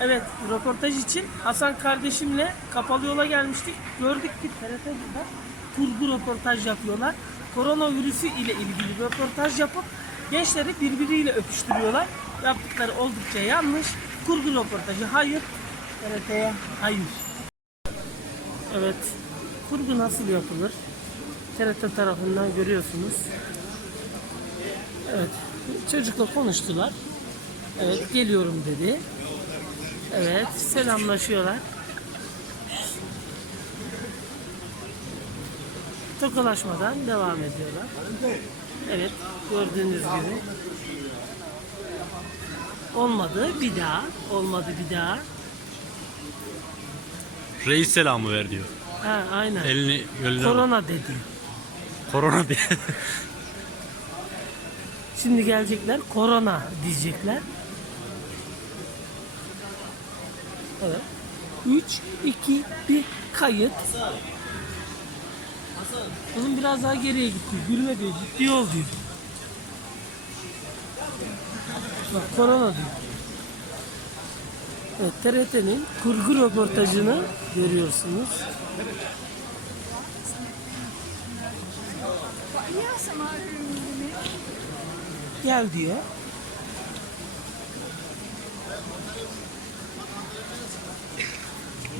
Evet, röportaj için Hasan kardeşimle kapalı yola gelmiştik. Gördük ki TRT'de kurgu röportaj yapıyorlar. Koronavirüsü ile ilgili röportaj yapıp gençleri birbiriyle öpüştürüyorlar. Yaptıkları oldukça yanlış. Kurgu röportajı hayır, TRT'ye hayır. Evet, kurgu nasıl yapılır? TRT tarafından görüyorsunuz. Evet, çocukla konuştular. Evet, geliyorum dedi. Evet, selamlaşıyorlar. Tokalaşmadan devam ediyorlar. Evet, gördüğünüz gibi. Olmadı, bir daha. Olmadı, bir daha. Reis selamı ver diyor. Ha, aynen. Elini gölüne Korona dedi. Korona diye. Şimdi gelecekler, korona diyecekler. Evet. 3, 2, 1, kayıt. Oğlum biraz daha geriye gitti. Gülme diyor, ciddi ol diyor. Bak korona diyor. Evet, TRT'nin kurgu röportajını görüyorsunuz. Gel diyor.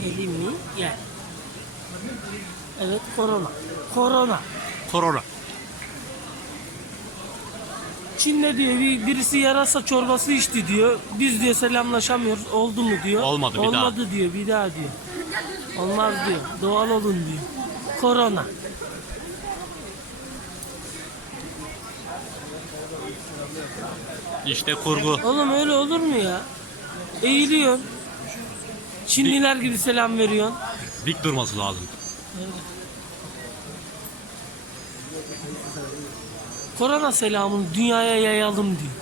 Elimi gel. Evet korona. Korona. Korona. Çin'de diyor bir, birisi yarasa çorbası içti diyor. Biz diyor selamlaşamıyoruz. Oldu mu diyor. Olmadı, bir daha. Olmadı diyor bir daha diyor. Olmaz diyor. Doğal olun diyor. Korona. İşte kurgu. Oğlum öyle olur mu ya? Eğiliyorsun. Çinliler gibi selam veriyorsun. Dik durması lazım. Korona selamını dünyaya yayalım diyor.